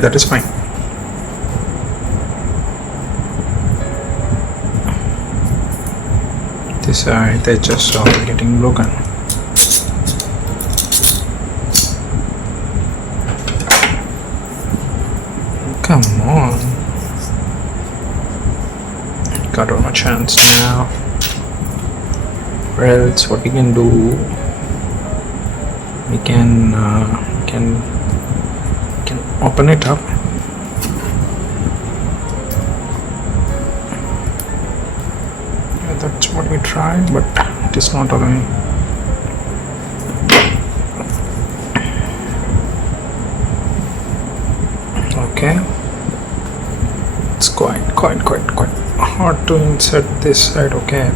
That is fine. This side they just all getting broken. Come on. Got one more chance now. Or else what we can do, we can open it up. Yeah, that's what we tried, but it is not allowing. Okay, it's quite hard to insert this side. Okay,